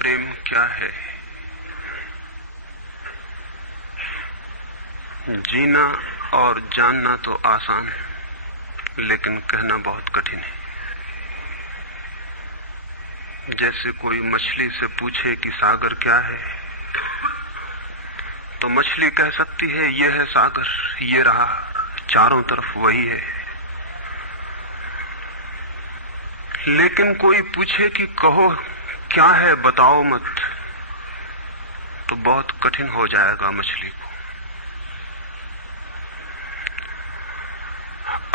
प्रेम क्या है? जीना और जानना तो आसान है, लेकिन कहना बहुत कठिन है। जैसे कोई मछली से पूछे कि सागर क्या है, तो मछली कह सकती है यह है सागर, ये रहा, चारों तरफ वही है। लेकिन कोई पूछे कि कहो क्या है, बताओ मत, तो बहुत कठिन हो जाएगा मछली को।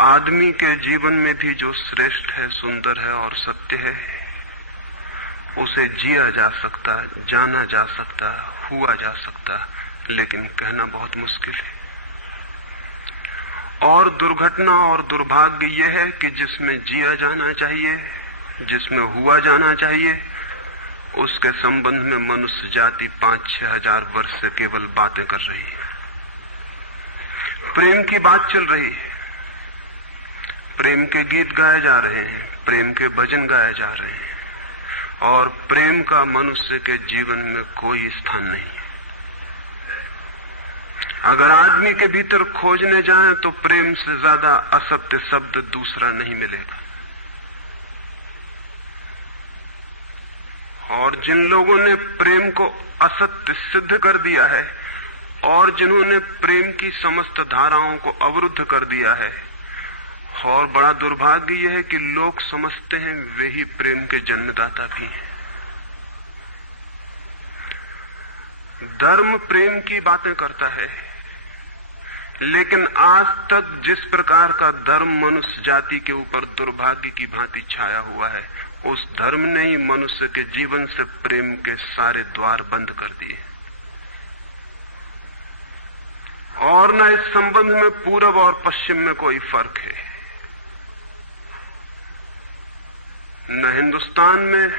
आदमी के जीवन में भी जो श्रेष्ठ है, सुंदर है और सत्य है, उसे जिया जा सकता, जाना जा सकता, हुआ जा सकता, लेकिन कहना बहुत मुश्किल है। और दुर्घटना और दुर्भाग्य यह है कि जिसमें जिया जाना चाहिए, जिसमें हुआ जाना चाहिए, उसके संबंध में मनुष्य जाति 5-6 हजार वर्ष से केवल बातें कर रही है। प्रेम की बात चल रही है, प्रेम के गीत गाए जा रहे हैं, प्रेम के भजन गाए जा रहे हैं, और प्रेम का मनुष्य के जीवन में कोई स्थान नहीं है। अगर आदमी के भीतर खोजने जाएं तो प्रेम से ज्यादा असत्य शब्द दूसरा नहीं मिलेगा। और जिन लोगों ने प्रेम को असत्य सिद्ध कर दिया है और जिन्होंने प्रेम की समस्त धाराओं को अवरुद्ध कर दिया है, और बड़ा दुर्भाग्य यह है कि लोग समझते हैं वे ही प्रेम के जन्मदाता भी हैं। धर्म प्रेम की बातें करता है, लेकिन आज तक जिस प्रकार का धर्म मनुष्य जाति के ऊपर दुर्भाग्य की भांति छाया हुआ है, उस धर्म ने ही मनुष्य के जीवन से प्रेम के सारे द्वार बंद कर दिए। और न इस संबंध में पूरब और पश्चिम में कोई फर्क है, न हिंदुस्तान में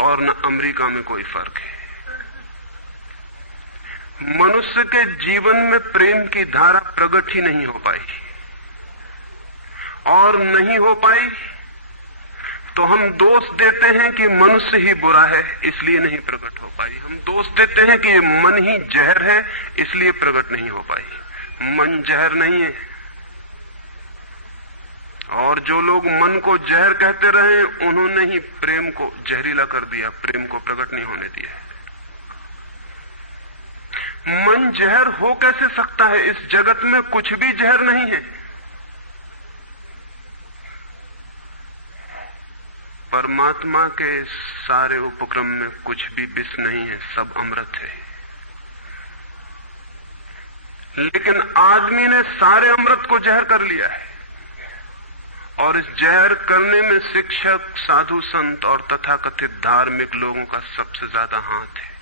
और न अमेरिका में कोई फर्क है। मनुष्य के जीवन में प्रेम की धारा प्रकट ही नहीं हो पाई, और नहीं हो पाई तो हम दोष देते हैं कि मनुष्य ही बुरा है, इसलिए नहीं प्रकट हो पाई। हम दोष देते हैं कि मन ही जहर है, इसलिए प्रकट नहीं हो पाई। मन जहर नहीं है, और जो लोग मन को जहर कहते रहे, उन्होंने ही प्रेम को जहरीला कर दिया, प्रेम को प्रकट नहीं होने दिया। मन जहर हो कैसे सकता है? इस जगत में कुछ भी जहर नहीं है। परमात्मा के सारे उपक्रम में कुछ भी विष नहीं है, सब अमृत है। लेकिन आदमी ने सारे अमृत को जहर कर लिया है, और इस जहर करने में शिक्षक, साधु, संत और तथाकथित धार्मिक लोगों का सबसे ज्यादा हाथ है।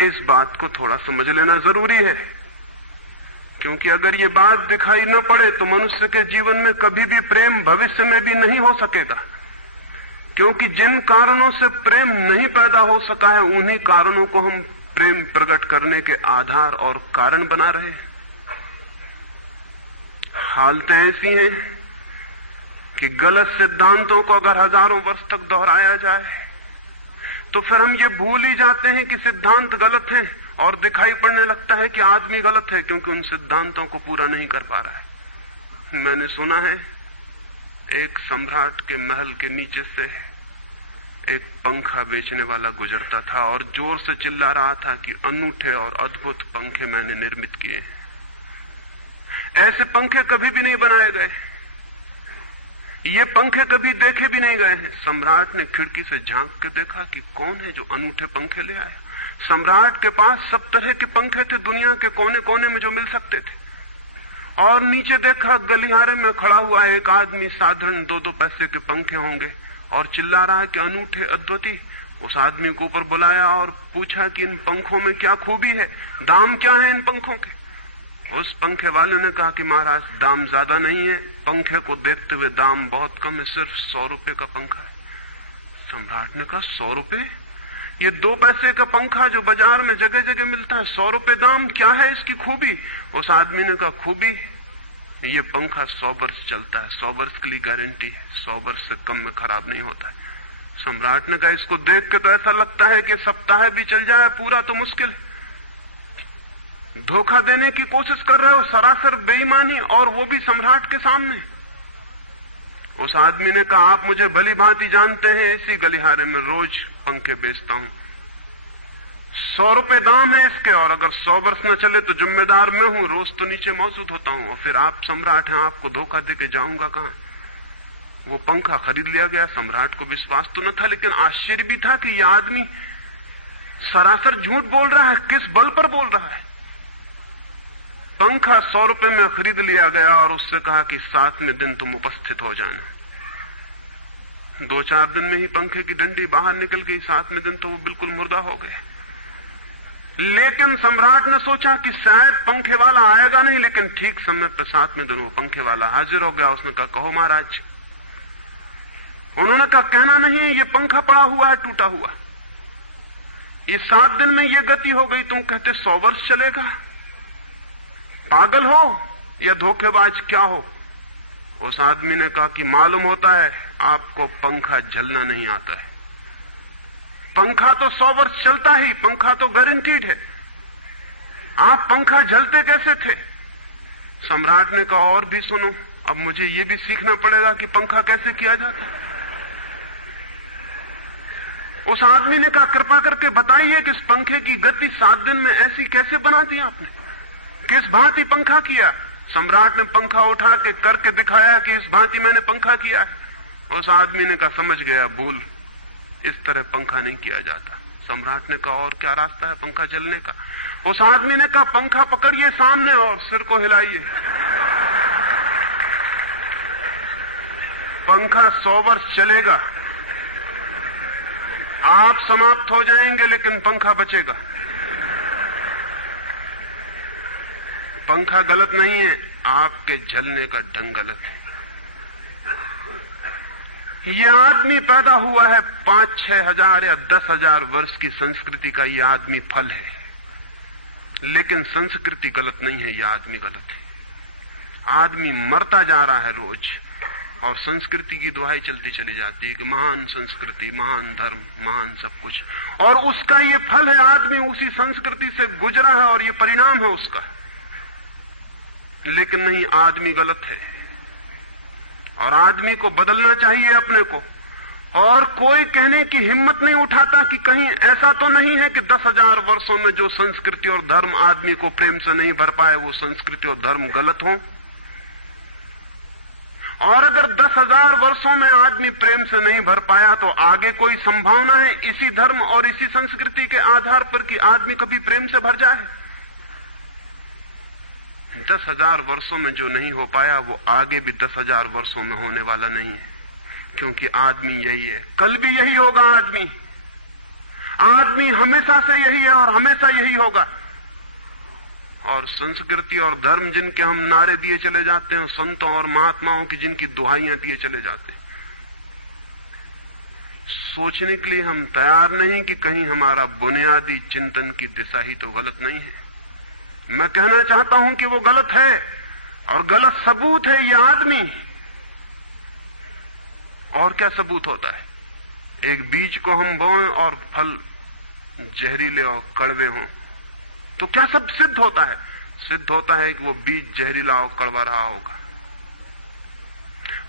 इस बात को थोड़ा समझ लेना जरूरी है, क्योंकि अगर ये बात दिखाई न पड़े तो मनुष्य के जीवन में कभी भी प्रेम भविष्य में भी नहीं हो सकेगा। क्योंकि जिन कारणों से प्रेम नहीं पैदा हो सका है, उन्हीं कारणों को हम प्रेम प्रकट करने के आधार और कारण बना रहे हैं। हालतें ऐसी हैं कि गलत सिद्धांतों को अगर हजारों वर्ष तक दोहराया जाए तो फिर हम ये भूल ही जाते हैं कि सिद्धांत गलत हैं, और दिखाई पड़ने लगता है कि आदमी गलत है, क्योंकि उन सिद्धांतों को पूरा नहीं कर पा रहा है। मैंने सुना है एक सम्राट के महल के नीचे से एक पंखा बेचने वाला गुजरता था और जोर से चिल्ला रहा था कि अनूठे और अद्भुत पंखे मैंने निर्मित किए हैं। ऐसे पंखे कभी भी नहीं बनाए गए, ये पंखे कभी देखे भी नहीं गए हैं। सम्राट ने खिड़की से झांक के देखा कि कौन है जो अनूठे पंखे ले आया। सम्राट के पास सब तरह के पंखे थे, दुनिया के कोने कोने में जो मिल सकते थे। और नीचे देखा, गलियारे में खड़ा हुआ एक आदमी, साधारण 2-2 पैसे के पंखे होंगे, और चिल्ला रहा है कि अनूठे, अद्वितीय। उस आदमी को ऊपर बुलाया और पूछा कि इन पंखों में क्या खूबी है, दाम क्या है इन पंखों के? उस पंखे वाले ने कहा कि महाराज, दाम ज्यादा नहीं है, पंखे को देखते हुए दाम बहुत कम है, सिर्फ 100 रुपए का पंखा है। सम्राट ने कहा 100 रुपए? ये 2 पैसे का पंखा जो बाजार में जगह जगह मिलता है, 100 रुपए दाम, क्या है इसकी खूबी? उस आदमी ने कहा खूबी, ये पंखा 100 वर्ष चलता है, 100 वर्ष के लिए गारंटी है, 100 वर्ष से कम में खराब नहीं होता है। सम्राट ने कहा, इसको देख के तो ऐसा लगता है कि सप्ताह भी चल जाए, पूरा तो मुश्किल। धोखा देने की कोशिश कर रहे हो, सरासर बेईमानी, और वो भी सम्राट के सामने। उस आदमी ने कहा, आप मुझे भली भांति जानते हैं, इसी गलिहारे में रोज पंखे बेचता हूं, 100 रुपए दाम है इसके, और अगर 100 वर्ष न चले तो जिम्मेदार मैं हूं, रोज तो नीचे मौजूद होता हूं, और फिर आप सम्राट हैं, आपको धोखा देके जाऊंगा कहां। वो पंखा खरीद लिया गया। सम्राट को विश्वास तो न था, लेकिन आश्चर्य भी था कि यह आदमी सरासर झूठ बोल रहा है, किस बल पर बोल रहा है। पंखा 100 रुपए में खरीद लिया गया और उससे कहा कि 7वें दिन तुम उपस्थित हो जाना। 2-4 दिन में ही पंखे की डंडी बाहर निकल गई, 7वें दिन तो वो बिल्कुल मुर्दा हो गए। लेकिन सम्राट ने सोचा कि शायद पंखे वाला आएगा नहीं, लेकिन ठीक समय पर 7वें दिन वो पंखे वाला हाजिर हो गया। उसने कहा, कहो महाराज। उन्होंने कहा, कहना नहीं है, ये पंखा पड़ा हुआ है टूटा हुआ, ये 7 दिन में ये गति हो गई, तुम कहते 100 वर्ष चलेगा। पागल हो या धोखेबाज, क्या हो? उस आदमी ने कहा कि मालूम होता है आपको पंखा जलना नहीं आता है। पंखा तो 100 वर्ष चलता ही, पंखा तो गारंटीड है। आप पंखा जलते कैसे थे? सम्राट ने कहा, और भी सुनो, अब मुझे ये भी सीखना पड़ेगा कि पंखा कैसे किया जाता है। उस आदमी ने कहा, कृपा करके बताइए कि इस पंखे की गति 7 दिन में ऐसी कैसे बना दी आपने, किस भांति पंखा किया? सम्राट ने पंखा उठा के करके दिखाया कि इस भांति मैंने पंखा किया है। उस आदमी ने कहा, समझ गया, भूल, इस तरह पंखा नहीं किया जाता। सम्राट ने कहा, और क्या रास्ता है पंखा जलने का? उस आदमी ने कहा, पंखा पकड़िए सामने और सिर को हिलाइए। पंखा 100 वर्ष चलेगा, आप समाप्त हो जाएंगे, लेकिन पंखा बचेगा। पंखा गलत नहीं है, आपके जलने का ढंग गलत है। यह आदमी पैदा हुआ है 5-6 हजार या 10 हजार वर्ष की संस्कृति का, यह आदमी फल है, लेकिन संस्कृति गलत नहीं है, यह आदमी गलत है। आदमी मरता जा रहा है रोज, और संस्कृति की दुहाई चलती चली जाती है कि महान संस्कृति, महान धर्म, महान सब कुछ, और उसका ये फल है। आदमी उसी संस्कृति से गुजरा है और ये परिणाम है उसका। लेकिन नहीं, आदमी गलत है, और आदमी को बदलना चाहिए अपने को। और कोई कहने की हिम्मत नहीं उठाता कि कहीं ऐसा तो नहीं है कि 10,000 वर्षों में जो संस्कृति और धर्म आदमी को प्रेम से नहीं भर पाए, वो संस्कृति और धर्म गलत हो। और अगर 10,000 वर्षों में आदमी प्रेम से नहीं भर पाया, तो आगे कोई संभावना है इसी धर्म और इसी संस्कृति के आधार पर कि आदमी कभी प्रेम से भर जाए? 10,000 वर्षों में जो नहीं हो पाया, वो आगे भी 10,000 वर्षों में होने वाला नहीं है, क्योंकि आदमी यही है, कल भी यही होगा। आदमी हमेशा से यही है और हमेशा यही होगा। और संस्कृति और धर्म जिनके हम नारे दिए चले जाते हैं, संतों और महात्माओं की जिनकी दुहाइयां दिए चले जाते हैं, सोचने के लिए हम तैयार नहीं कि कहीं हमारा बुनियादी चिंतन की दिशा ही तो गलत नहीं है। मैं कहना चाहता हूं कि वो गलत है, और गलत सबूत है ये आदमी। और क्या सबूत होता है? एक बीज को हम बोएं और फल जहरीले और कड़वे हों, तो क्या सब सिद्ध होता है? सिद्ध होता है कि वो बीज जहरीला और कड़वा रहा होगा।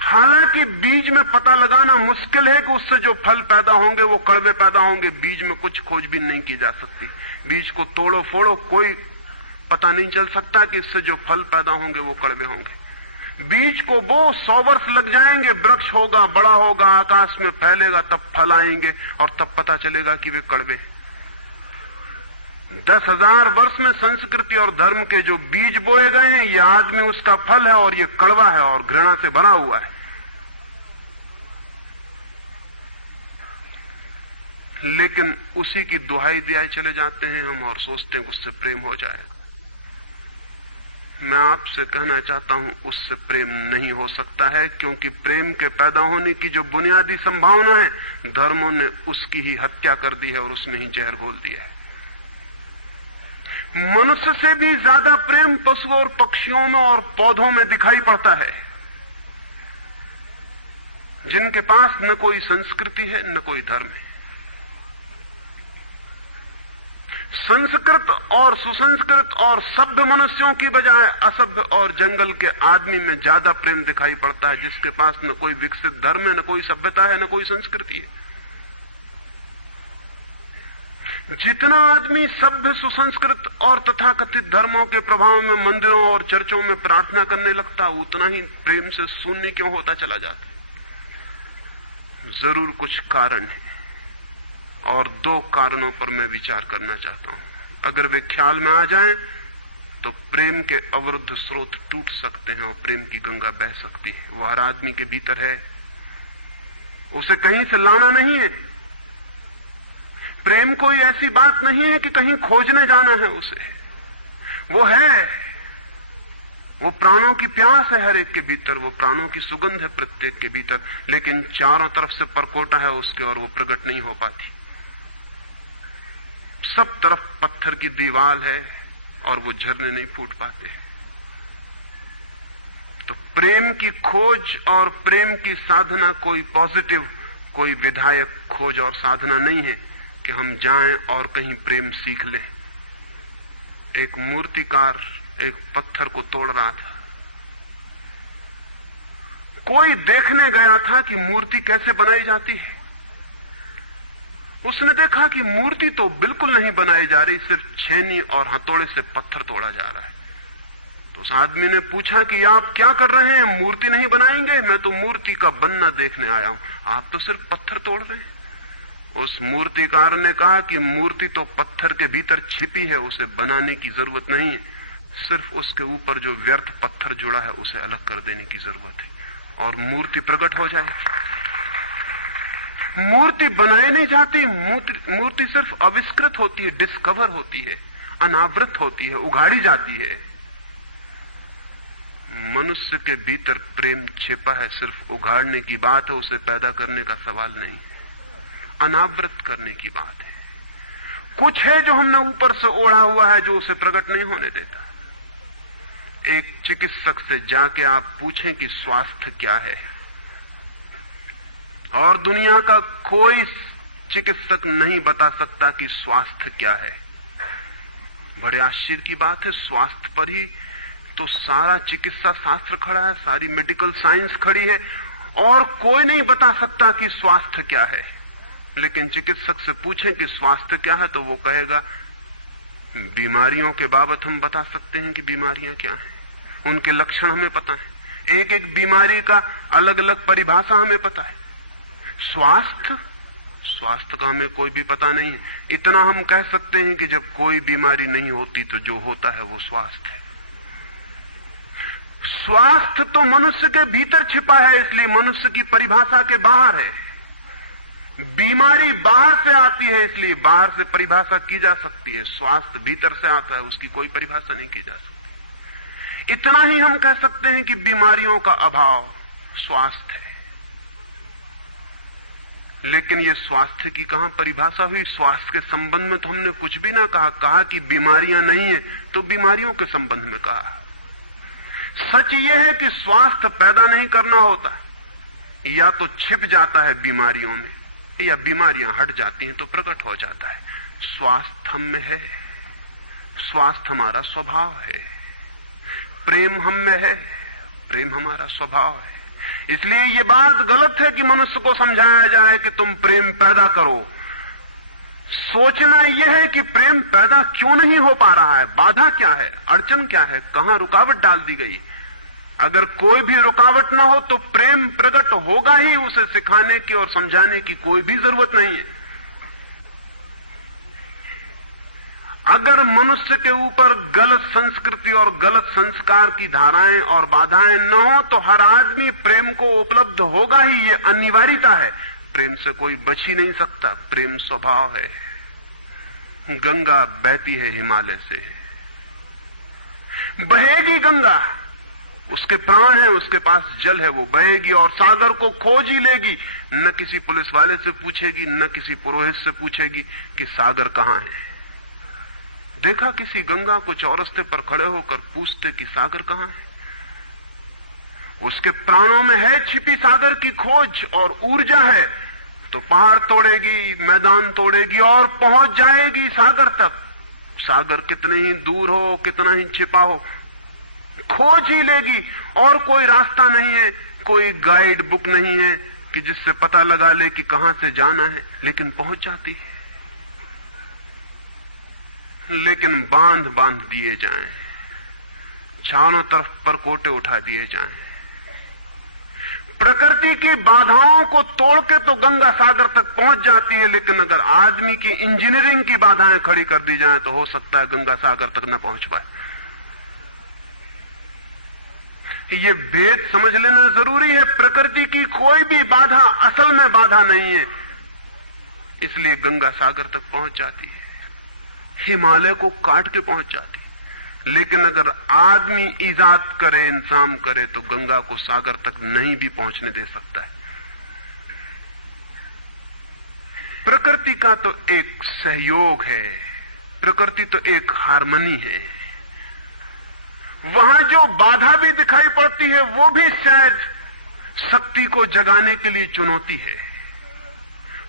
हालांकि बीज में पता लगाना मुश्किल है कि उससे जो फल पैदा होंगे वो कड़वे पैदा होंगे। बीज में कुछ खोजबीन नहीं की जा सकती। बीज को तोड़ो फोड़ो, कोई पता नहीं चल सकता कि इससे जो फल पैदा होंगे वो कड़वे होंगे। बीज को वो 100 वर्ष लग जाएंगे, वृक्ष होगा, बड़ा होगा, आकाश में फैलेगा, तब फल आएंगे और तब पता चलेगा कि वे कड़वे। 10,000 वर्ष में संस्कृति और धर्म के जो बीज बोए गए हैं, ये आदमी उसका फल है, और ये कड़वा है और घृणा से भरा हुआ है। लेकिन उसी की दुहाई दिए चले जाते हैं हम, और सोचते हैं उससे प्रेम हो जाएगा। मैं आपसे कहना चाहता हूं, उससे प्रेम नहीं हो सकता है, क्योंकि प्रेम के पैदा होने की जो बुनियादी संभावना है, धर्मों ने उसकी ही हत्या कर दी है और उसमें ही जहर घोल दिया है। मनुष्य से भी ज्यादा प्रेम पशुओं और पक्षियों में और पौधों में दिखाई पड़ता है। जिनके पास न कोई संस्कृति है न कोई धर्म है। संस्कृत और सुसंस्कृत और सभ्य मनुष्यों की बजाय असभ्य और जंगल के आदमी में ज्यादा प्रेम दिखाई पड़ता है, जिसके पास न कोई विकसित धर्म है, न कोई सभ्यता है, न कोई संस्कृति है। जितना आदमी सभ्य, सुसंस्कृत और तथाकथित धर्मों के प्रभाव में मंदिरों और चर्चों में प्रार्थना करने लगता, उतना ही प्रेम से शून्य क्यों होता चला जाता? जरूर कुछ कारण है, और दो कारणों पर मैं विचार करना चाहता हूं। अगर वे ख्याल में आ जाएं तो प्रेम के अवरुद्ध स्रोत टूट सकते हैं और प्रेम की गंगा बह सकती है। वो हर आदमी के भीतर है, उसे कहीं से लाना नहीं है। प्रेम कोई ऐसी बात नहीं है कि कहीं खोजने जाना है उसे, वो है, वो प्राणों की प्यास है हर एक के भीतर, वो प्राणों की सुगंध है प्रत्येक के भीतर, लेकिन चारों तरफ से परकोटा है उसके और वो प्रकट नहीं हो पाती। सब तरफ पत्थर की दीवार है और वो झरने नहीं फूट पाते। तो प्रेम की खोज और प्रेम की साधना कोई पॉजिटिव, कोई विधायक खोज और साधना नहीं है कि हम जाएं और कहीं प्रेम सीख लें। एक मूर्तिकार एक पत्थर को तोड़ रहा था, कोई देखने गया था कि मूर्ति कैसे बनाई जाती है। उसने देखा कि मूर्ति तो बिल्कुल नहीं बनाई जा रही, सिर्फ छेनी और हथौड़े से पत्थर तोड़ा जा रहा है। तो उस आदमी ने पूछा कि आप क्या कर रहे हैं, मूर्ति नहीं बनाएंगे? मैं तो मूर्ति का बनना देखने आया हूं, आप तो सिर्फ पत्थर तोड़ रहे हैं। उस मूर्तिकार ने कहा कि मूर्ति तो पत्थर के भीतर छिपी है, उसे बनाने की जरूरत नहीं है, सिर्फ उसके ऊपर जो व्यर्थ पत्थर जुड़ा है उसे अलग कर देने की जरूरत है और मूर्ति प्रकट हो जाएगी। मूर्ति बनाई नहीं जाती, मूर्ति सिर्फ आविष्कृत होती है, डिस्कवर होती है, अनावृत होती है, उगाड़ी जाती है। मनुष्य के भीतर प्रेम छिपा है, सिर्फ उगाड़ने की बात है, उसे पैदा करने का सवाल नहीं है, अनावृत करने की बात है। कुछ है जो हमने ऊपर से ओढ़ा हुआ है, जो उसे प्रकट नहीं होने देता। एक चिकित्सक से जाके आप पूछें कि स्वास्थ्य क्या है, और दुनिया का कोई चिकित्सक नहीं बता सकता कि स्वास्थ्य क्या है। बड़े आश्चर्य की बात है, स्वास्थ्य पर ही तो सारा चिकित्सा शास्त्र खड़ा है, सारी मेडिकल साइंस खड़ी है, और कोई नहीं बता सकता कि स्वास्थ्य क्या है। लेकिन चिकित्सक से पूछें कि स्वास्थ्य क्या है, तो वो कहेगा बीमारियों के बाबत हम बता सकते हैं कि बीमारियां क्या हैं, उनके लक्षण हमें पता है, एक एक बीमारी का अलग अलग परिभाषा हमें पता है। स्वास्थ्य का हमें कोई भी पता नहीं है। इतना हम कह सकते हैं कि जब कोई बीमारी नहीं होती तो जो होता है वो स्वास्थ्य है। स्वास्थ्य तो मनुष्य के भीतर छिपा है, इसलिए मनुष्य की परिभाषा के बाहर है। बीमारी बाहर से आती है, इसलिए बाहर से परिभाषा की जा सकती है। स्वास्थ्य भीतर से आता है, उसकी कोई परिभाषा नहीं की जा सकती। इतना ही हम कह सकते हैं कि बीमारियों का अभाव स्वास्थ्य है। लेकिन ये स्वास्थ्य की कहां परिभाषा हुई? स्वास्थ्य के संबंध में तो हमने कुछ भी ना कहा कि बीमारियां नहीं है, तो बीमारियों के संबंध में कहा। सच ये है कि स्वास्थ्य पैदा नहीं करना होता, या तो छिप जाता है बीमारियों में, या बीमारियां हट जाती हैं तो प्रकट हो जाता है। स्वास्थ्य हम में है, स्वास्थ्य हमारा स्वभाव है, प्रेम हम में है, प्रेम हमारा स्वभाव है। इसलिए ये बात गलत है कि मनुष्य को समझाया जाए कि तुम प्रेम पैदा करो। सोचना यह है कि प्रेम पैदा क्यों नहीं हो पा रहा है, बाधा क्या है, अड़चन क्या है, कहां रुकावट डाल दी गई। अगर कोई भी रुकावट ना हो तो प्रेम प्रकट होगा ही, उसे सिखाने की और समझाने की कोई भी जरूरत नहीं है। अगर मनुष्य के ऊपर गलत संस्कृति और गलत संस्कार की धाराएं और बाधाएं न हो तो हर आदमी प्रेम को उपलब्ध होगा ही, ये अनिवार्यता है। प्रेम से कोई बच ही नहीं सकता, प्रेम स्वभाव है। गंगा बहती है हिमालय से, बहेगी गंगा, उसके प्राण है, उसके पास जल है, वो बहेगी और सागर को खोज ही लेगी। न किसी पुलिस वाले से पूछेगी, न किसी पुरोहित से पूछेगी कि सागर कहां है। देखा किसी गंगा को चौरस्ते पर खड़े होकर पूछते कि सागर कहां है? उसके प्राणों में है छिपी सागर की खोज और ऊर्जा है, तो पहाड़ तोड़ेगी, मैदान तोड़ेगी और पहुंच जाएगी सागर तक। सागर कितने ही दूर हो, कितना ही छिपा हो, खोज ही लेगी। और कोई रास्ता नहीं है, कोई गाइड बुक नहीं है कि जिससे पता लगा ले कि कहां से जाना है, लेकिन पहुंच जाती है। लेकिन बांध बांध दिए जाएं, चारों तरफ परकोटे उठा दिए जाएं, प्रकृति की बाधाओं को तोड़ के तो गंगा सागर तक पहुंच जाती है, लेकिन अगर आदमी की इंजीनियरिंग की बाधाएं खड़ी कर दी जाएं तो हो सकता है गंगा सागर तक न पहुंच पाए। ये भेद समझ लेना जरूरी है। प्रकृति की कोई भी बाधा असल में बाधा नहीं है, इसलिए गंगा सागर तक पहुंच जाती है, हिमालय को काट के पहुंच जाती है। लेकिन अगर आदमी ईजाद करे, इंतजाम करे, तो गंगा को सागर तक नहीं भी पहुंचने दे सकता है। प्रकृति का तो एक सहयोग है, प्रकृति तो एक हार्मनी है। वहां जो बाधा भी दिखाई पड़ती है वो भी शायद शक्ति को जगाने के लिए चुनौती है।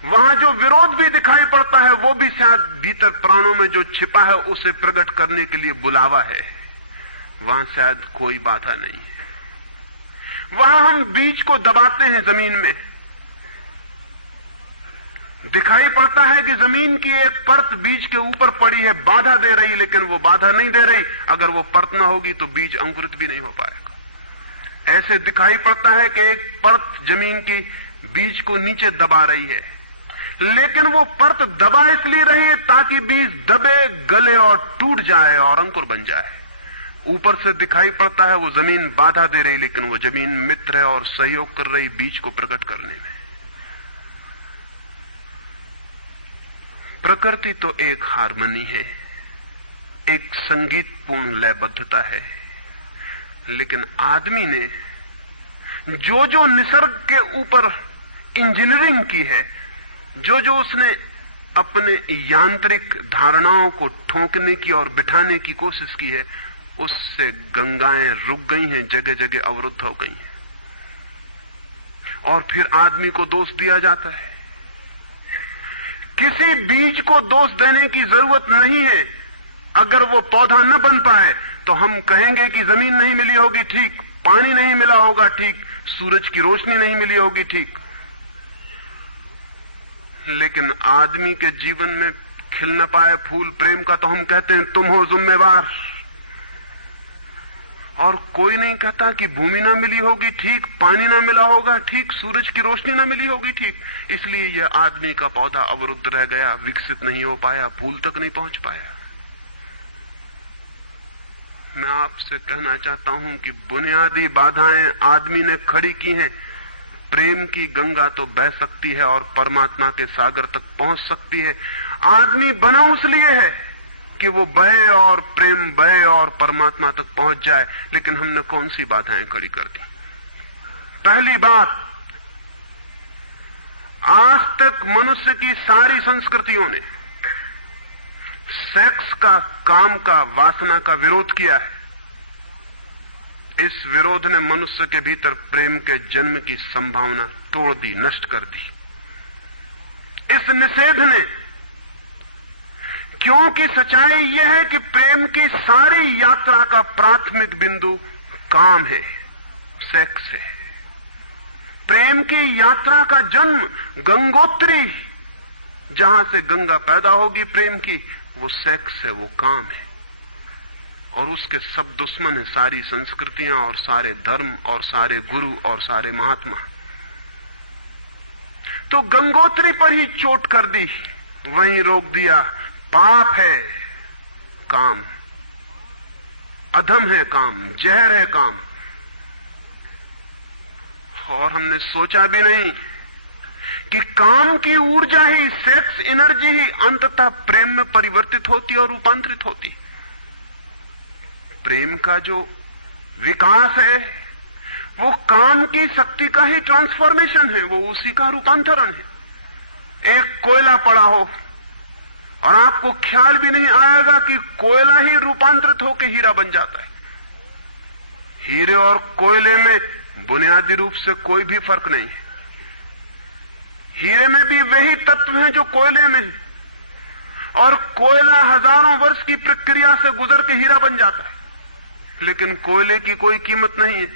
वहां जो विरोध भी दिखाई पड़ता है वो भी शायद भीतर प्राणों में जो छिपा है उसे प्रकट करने के लिए बुलावा है। वहां शायद कोई बाधा नहीं है। वहां हम बीज को दबाते हैं जमीन में, दिखाई पड़ता है कि जमीन की एक परत बीज के ऊपर पड़ी है, बाधा दे रही, लेकिन वो बाधा नहीं दे रही। अगर वो परत ना होगी तो बीज अंकुरित भी नहीं हो पाएगा। ऐसे दिखाई पड़ता है कि एक परत जमीन की बीज को नीचे दबा रही है, लेकिन वो परत दबा इसलिए रही है ताकि बीज दबे, गले और टूट जाए और अंकुर बन जाए। ऊपर से दिखाई पड़ता है वो जमीन बाधा दे रही, लेकिन वो जमीन मित्र है और सहयोग कर रही बीज को प्रकट करने में। प्रकृति तो एक हार्मनी है, एक संगीतपूर्ण लयबद्धता है, लेकिन आदमी ने जो जो निसर्ग के ऊपर इंजीनियरिंग की है, जो जो उसने अपने यांत्रिक धारणाओं को ठोंकने की और बिठाने की कोशिश की है, उससे गंगाएं रुक गई हैं, जगह जगह अवरुद्ध हो गई हैं। और फिर आदमी को दोष दिया जाता है। किसी बीज को दोष देने की जरूरत नहीं है। अगर वो पौधा न बन पाए तो हम कहेंगे कि जमीन नहीं मिली होगी, ठीक, पानी नहीं मिला होगा, ठीक, सूरज की रोशनी नहीं मिली होगी, ठीक, लेकिन आदमी के जीवन में खिल न पाए फूल प्रेम का तो हम कहते हैं तुम हो जिम्मेवार। और कोई नहीं कहता कि भूमि ना मिली होगी, ठीक, पानी ना मिला होगा, ठीक, सूरज की रोशनी ना मिली होगी, ठीक, इसलिए यह आदमी का पौधा अवरुद्ध रह गया, विकसित नहीं हो पाया, फूल तक नहीं पहुंच पाया। मैं आपसे कहना चाहता हूं कि बुनियादी बाधाएं आदमी ने खड़ी की हैं। प्रेम की गंगा तो बह सकती है और परमात्मा के सागर तक पहुंच सकती है। आदमी बना उसलिए है कि वो बहे और प्रेम बहे और परमात्मा तक पहुंच जाए, लेकिन हमने कौन सी बाधाएं खड़ी कर दी? पहली बात, आज तक मनुष्य की सारी संस्कृतियों ने सेक्स का, काम का, वासना का विरोध किया है। इस विरोध ने मनुष्य के भीतर प्रेम के जन्म की संभावना तोड़ दी, नष्ट कर दी। इस निषेध ने, क्योंकि सच्चाई यह है कि प्रेम की सारी यात्रा का प्राथमिक बिंदु काम है, सेक्स है। प्रेम की यात्रा का जन्म गंगोत्री, जहां से गंगा पैदा होगी प्रेम की, वो सेक्स है, वो काम है। और उसके सब दुश्मन है, सारी संस्कृतियां और सारे धर्म और सारे गुरु और सारे महात्मा। तो गंगोत्री पर ही चोट कर दी, वहीं रोक दिया। पाप है काम, अधम है काम, जहर है काम। और हमने सोचा भी नहीं कि काम की ऊर्जा ही, सेक्स एनर्जी ही अंततः प्रेम में परिवर्तित होती और रूपांतरित होती। प्रेम का जो विकास है वो काम की शक्ति का ही ट्रांसफॉर्मेशन है, वो उसी का रूपांतरण है। एक कोयला पड़ा हो और आपको ख्याल भी नहीं आएगा कि कोयला ही रूपांतरित होकर हीरा बन जाता है। हीरे और कोयले में बुनियादी रूप से कोई भी फर्क नहीं है। हीरे में भी वही तत्व हैं जो कोयले में है, और कोयला हजारों वर्ष की प्रक्रिया से गुजर के हीरा बन जाता है, लेकिन कोयले की कोई कीमत नहीं है।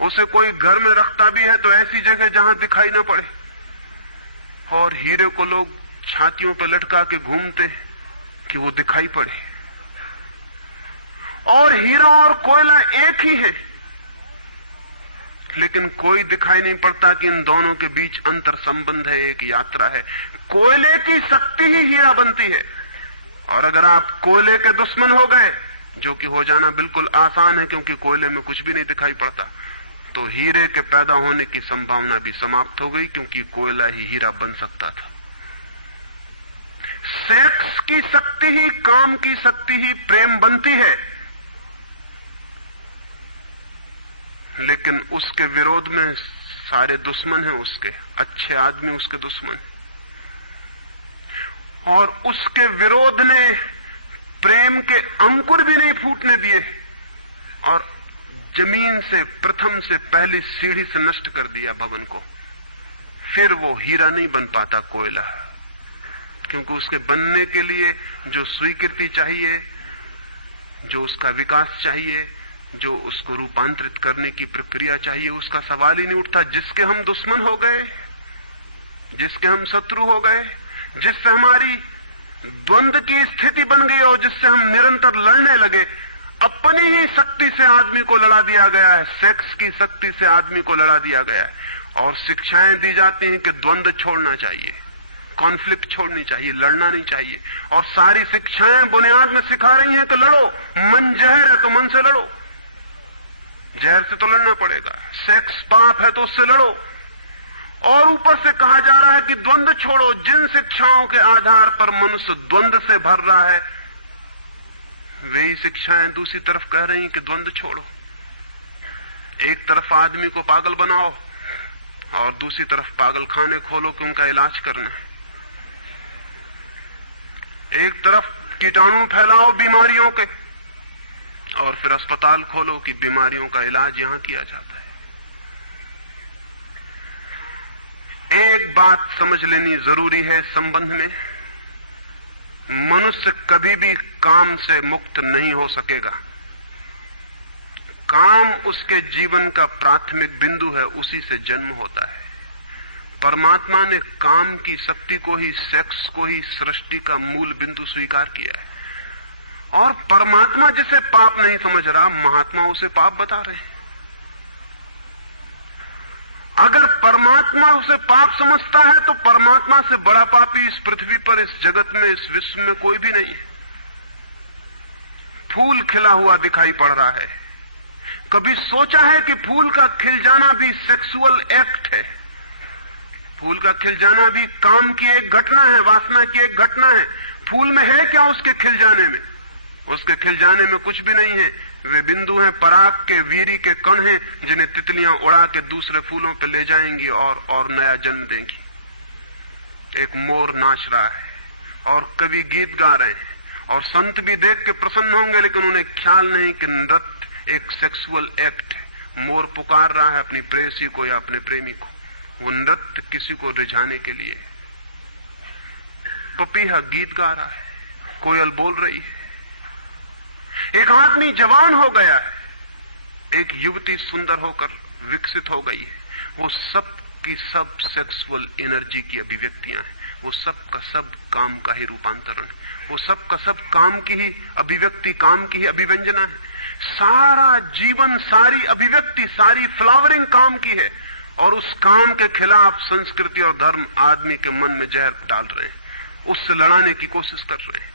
उसे कोई घर में रखता भी है तो ऐसी जगह जहां दिखाई न पड़े, और हीरे को लोग छातियों पर लटका के घूमते हैं कि वो दिखाई पड़े। और हीरा और कोयला एक ही है, लेकिन कोई दिखाई नहीं पड़ता कि इन दोनों के बीच अंतर संबंध है, एक यात्रा है। कोयले की शक्ति ही हीरा बनती है, और अगर आप कोयले के दुश्मन हो गए, जो कि हो जाना बिल्कुल आसान है क्योंकि कोयले में कुछ भी नहीं दिखाई पड़ता, तो हीरे के पैदा होने की संभावना भी समाप्त हो गई, क्योंकि कोयला ही हीरा बन सकता था। सेक्स की शक्ति ही, काम की शक्ति ही प्रेम बनती है, लेकिन उसके विरोध में सारे दुश्मन हैं उसके, अच्छे आदमी उसके दुश्मन हैं। और उसके विरोध ने प्रेम के अंकुर भी नहीं फूटने दिए, और जमीन से प्रथम से पहली सीढ़ी से नष्ट कर दिया भवन को। फिर वो हीरा नहीं बन पाता कोयला, क्योंकि उसके बनने के लिए जो स्वीकृति चाहिए, जो उसका विकास चाहिए, जो उसको रूपांतरित करने की प्रक्रिया चाहिए, उसका सवाल ही नहीं उठता। जिसके हम दुश्मन हो गए, जिसके हम शत्रु हो गए, जिससे हमारी द्वंद्व की स्थिति बन गई और जिससे हम निरंतर लड़ने लगे, अपनी ही शक्ति से आदमी को लड़ा दिया गया है, सेक्स की शक्ति से आदमी को लड़ा दिया गया है। और शिक्षाएं दी जाती हैं कि द्वंद्व छोड़ना चाहिए, कॉन्फ्लिक्ट छोड़नी चाहिए, लड़ना नहीं चाहिए। और सारी शिक्षाएं बुनियाद में सिखा रही हैं कि लड़ो, मन जहर है तो मन से लड़ो, जहर से तो लड़ना पड़ेगा। सेक्स पाप है तो उससे लड़ो। और ऊपर से कहा जा रहा है कि द्वंद्व छोड़ो। जिन शिक्षाओं के आधार पर मनुष्य द्वंद्व से भर रहा है, वही शिक्षाएं दूसरी तरफ कह रही हैं कि द्वंद्व छोड़ो। एक तरफ आदमी को पागल बनाओ और दूसरी तरफ पागल खाने खोलो कि उनका इलाज करना है। एक तरफ कीटाणु फैलाओ बीमारियों के, और फिर अस्पताल खोलो कि बीमारियों का इलाज यहां किया जाता है। एक बात समझ लेनी जरूरी है संबंध में, मनुष्य कभी भी काम से मुक्त नहीं हो सकेगा। काम उसके जीवन का प्राथमिक बिंदु है, उसी से जन्म होता है। परमात्मा ने काम की शक्ति को ही, सेक्स को ही सृष्टि का मूल बिंदु स्वीकार किया है। और परमात्मा जिसे पाप नहीं समझ रहा, महात्मा उसे पाप बता रहे हैं। अगर परमात्मा उसे पाप समझता है तो परमात्मा से बड़ा पापी इस पृथ्वी पर, इस जगत में, इस विश्व में कोई भी नहीं है। फूल खिला हुआ दिखाई पड़ रहा है। कभी सोचा है कि फूल का खिल जाना भी सेक्सुअल एक्ट है? फूल का खिल जाना भी काम की एक घटना है, वासना की एक घटना है। फूल में है क्या उसके खिल जाने में? उसके खिल जाने में कुछ भी नहीं है। वे बिंदु हैं, पराग के, वीरी के कण हैं, जिन्हें तितलियां उड़ा के दूसरे फूलों पे ले जाएंगी और नया जन्म देंगी। एक मोर नाच रहा है और कवि गीत गा रहे हैं, और संत भी देख के प्रसन्न होंगे, लेकिन उन्हें ख्याल नहीं कि नृत्य एक सेक्सुअल एक्ट है। मोर पुकार रहा है अपनी प्रेयसी को या अपने प्रेमी को, वो नृत्य किसी को रिझाने के लिए। पपीहा गीत गा रहा है, कोयल बोल रही है। एक आदमी जवान हो गया है, एक युवती सुंदर होकर विकसित हो गई है। वो सब की सब सेक्सुअल एनर्जी की अभिव्यक्तियां हैं। वो सब का सब काम का ही रूपांतरण है। वो सब का सब काम की ही अभिव्यक्ति, काम की ही अभिव्यंजना है। सारा जीवन, सारी अभिव्यक्ति, सारी फ्लावरिंग काम की है। और उस काम के खिलाफ संस्कृति और धर्म आदमी के मन में जहर डाल रहे हैं, उससे लड़ाने की कोशिश कर रहे हैं।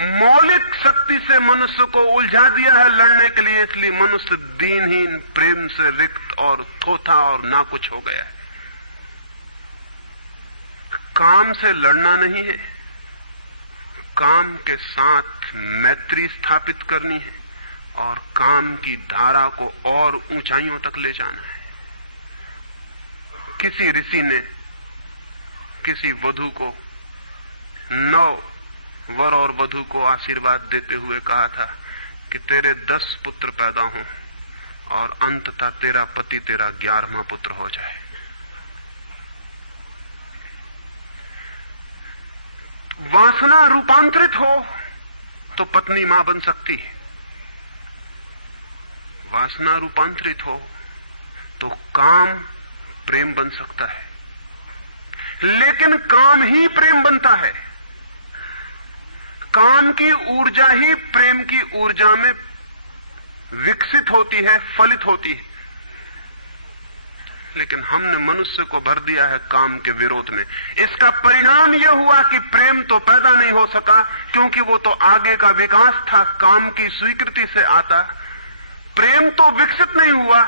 मौलिक शक्ति से मनुष्य को उलझा दिया है लड़ने के लिए, इसलिए मनुष्य दीनहीन, प्रेम से रिक्त और थोथा और ना कुछ हो गया है। काम से लड़ना नहीं है, काम के साथ मैत्री स्थापित करनी है और काम की धारा को और ऊंचाइयों तक ले जाना है। किसी ऋषि ने किसी वधू को, 9 वर और वधू को आशीर्वाद देते हुए कहा था कि तेरे 10 पुत्र पैदा हों और अंततः तेरा पति तेरा 11वां पुत्र हो जाए। वासना रूपांतरित हो तो पत्नी मां बन सकती है, वासना रूपांतरित हो तो काम प्रेम बन सकता है, लेकिन काम ही प्रेम बनता है। काम की ऊर्जा ही प्रेम की ऊर्जा में विकसित होती है, फलित होती है। लेकिन हमने मनुष्य को भर दिया है काम के विरोध में। इसका परिणाम यह हुआ कि प्रेम तो पैदा नहीं हो सका, क्योंकि वो तो आगे का विकास था, काम की स्वीकृति से आता। प्रेम तो विकसित नहीं हुआ,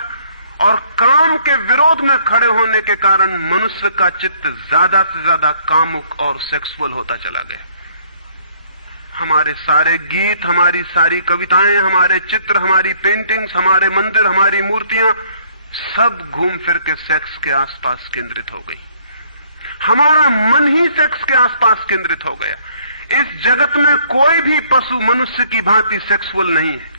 और काम के विरोध में खड़े होने के कारण मनुष्य का चित्त ज्यादा से ज्यादा कामुक और सेक्सुअल होता चला गया। हमारे सारे गीत, हमारी सारी कविताएं, हमारे चित्र, हमारी पेंटिंग्स, हमारे मंदिर, हमारी मूर्तियां सब घूम फिर के सेक्स के आसपास केंद्रित हो गई। हमारा मन ही सेक्स के आसपास केंद्रित हो गया। इस जगत में कोई भी पशु मनुष्य की भांति सेक्सुअल नहीं है।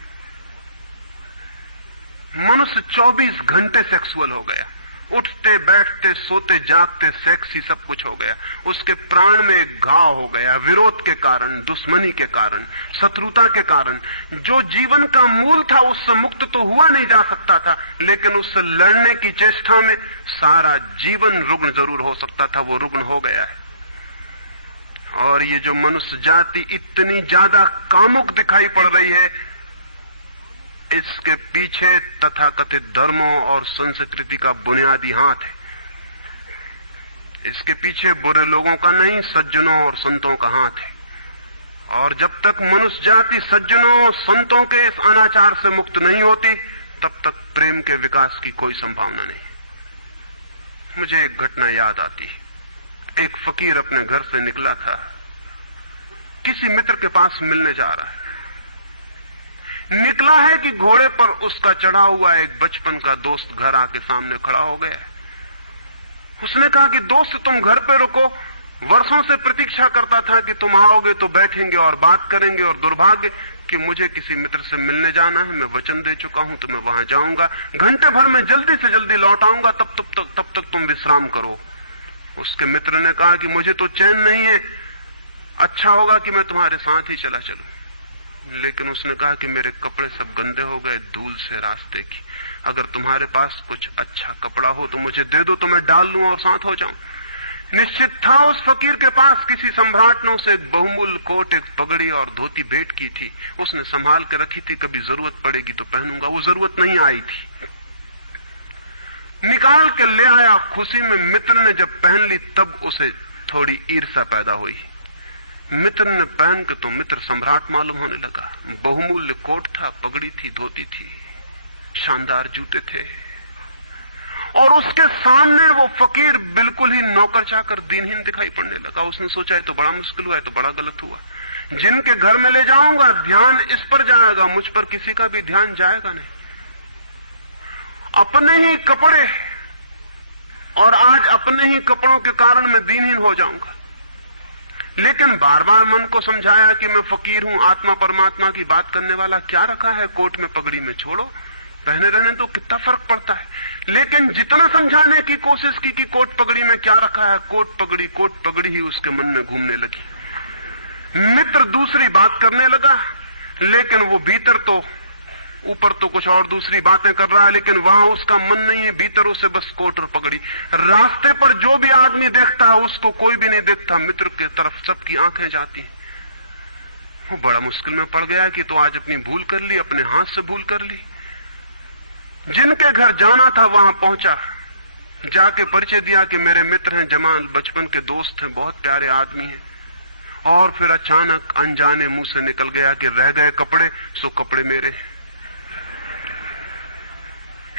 मनुष्य 24 घंटे सेक्सुअल हो गया। उठते बैठते सोते जागते सेक्स ही सब कुछ हो गया। उसके प्राण में एक घाव हो गया, विरोध के कारण, दुश्मनी के कारण, शत्रुता के कारण। जो जीवन का मूल था उससे मुक्त तो हुआ नहीं जा सकता था, लेकिन उससे लड़ने की चेष्टा में सारा जीवन रुग्ण जरूर हो सकता था, वो रुग्ण हो गया है। और ये जो मनुष्य जाति इतनी ज्यादा कामुक दिखाई पड़ रही है, इसके पीछे तथाकथित धर्मों और संस्कृति का बुनियादी हाथ है। इसके पीछे बुरे लोगों का नहीं, सज्जनों और संतों का हाथ है। और जब तक मनुष्य जाति सज्जनों और संतों के इस अनाचार से मुक्त नहीं होती, तब तक प्रेम के विकास की कोई संभावना नहीं। मुझे एक घटना याद आती है। एक फकीर अपने घर से निकला था, किसी मित्र के पास मिलने जा रहा है। निकला है कि घोड़े पर उसका चढ़ा हुआ एक बचपन का दोस्त घर आके सामने खड़ा हो गया। उसने कहा कि दोस्त तुम घर पे रुको, वर्षों से प्रतीक्षा करता था कि तुम आओगे तो बैठेंगे और बात करेंगे, और दुर्भाग्य कि मुझे किसी मित्र से मिलने जाना है। मैं वचन दे चुका हूं तो मैं वहां जाऊंगा, घंटे भर में जल्दी से जल्दी लौट आऊंगा, तब तक तुम विश्राम करो। उसके मित्र ने कहा कि मुझे तो चैन नहीं है, अच्छा होगा कि मैं तुम्हारे साथ ही चला चलूं। लेकिन उसने कहा कि मेरे कपड़े सब गंदे हो गए धूल से रास्ते की, अगर तुम्हारे पास कुछ अच्छा कपड़ा हो तो मुझे दे दो, तो मैं डाल लूं और साथ हो जाऊं। निश्चित था उस फकीर के पास किसी सम्राट ने उसे एक बहुमूल्य कोट, एक पगड़ी और धोती भेंट की थी। उसने संभाल के रखी थी, कभी जरूरत पड़ेगी तो पहनूंगा। वो जरूरत नहीं आई थी, निकाल के ले आया खुशी में। मित्र ने जब पहन ली तब उसे थोड़ी ईर्ष्या पैदा हुई। मित्र ने पहन के तो मित्र सम्राट मालूम होने लगा। बहुमूल्य कोट था, पगड़ी थी, धोती थी, शानदार जूते थे, और उसके सामने वो फकीर बिल्कुल ही नौकर चाकर दीनहीन दिखाई पड़ने लगा। उसने सोचा है तो बड़ा मुश्किल हुआ है, तो बड़ा गलत हुआ। जिनके घर में ले जाऊंगा ध्यान इस पर जाएगा, मुझ पर किसी का भी ध्यान जाएगा नहीं। अपने ही कपड़े, और आज अपने ही कपड़ों के कारण मैं दीनहीन हो जाऊंगा। लेकिन बार बार मन को समझाया कि मैं फकीर हूं, आत्मा परमात्मा की बात करने वाला, क्या रखा है कोट में पगड़ी में, छोड़ो, पहने रहने तो कितना फर्क पड़ता है। लेकिन जितना समझाने की कोशिश की कि कोट पगड़ी में क्या रखा है, कोट पगड़ी ही उसके मन में घूमने लगी। मित्र दूसरी बात करने लगा, लेकिन वो भीतर तो, ऊपर तो कुछ और दूसरी बातें कर रहा है, लेकिन वहां उसका मन नहीं है, भीतर उसे बस कोट और पगड़ी। रास्ते पर जो भी आदमी देखता है उसको कोई भी नहीं देखता, मित्र की तरफ सबकी आंखें जाती हैं। वो बड़ा मुश्किल में पड़ गया कि तो आज अपनी भूल कर ली, अपने हाथ से भूल कर ली। जिनके घर जाना था वहां पहुंचा, जाके परिचय दिया कि मेरे मित्र हैं, जमाल, बचपन के दोस्त हैं, बहुत प्यारे आदमी हैं। और फिर अचानक अनजाने मुंह से निकल गया कि रह गए कपड़े, सो कपड़े मेरे हैं।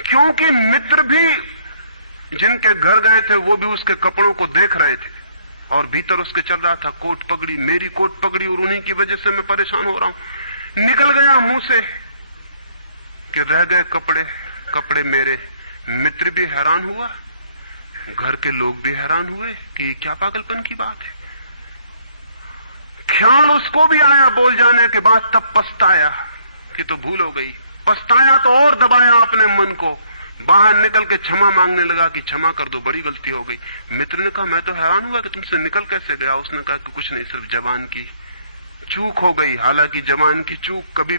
क्योंकि मित्र भी जिनके घर गए थे वो भी उसके कपड़ों को देख रहे थे, और भीतर उसके चल रहा था कोट पगड़ी, मेरी कोट पगड़ी, और उन्हीं की वजह से मैं परेशान हो रहा हूं। निकल गया मुंह से कि रह गए कपड़े, कपड़े मेरे। मित्र भी हैरान हुआ, घर के लोग भी हैरान हुए कि ये क्या पागलपन की बात है। ख्याल उसको भी आया बोल जाने के बाद, तब पछताया कि तो भूल हो गई, पछताया तो और दबाया अपने मन को, बाहर निकल के क्षमा मांगने लगा कि क्षमा कर दो, बड़ी गलती हो गई। मित्र ने कहा मैं तो हैरान हुआ कि तुमसे निकल कैसे गया। उसने कहा कि कुछ नहीं, सिर्फ जबान की चूक हो गई। हालांकि जबान की चूक कभी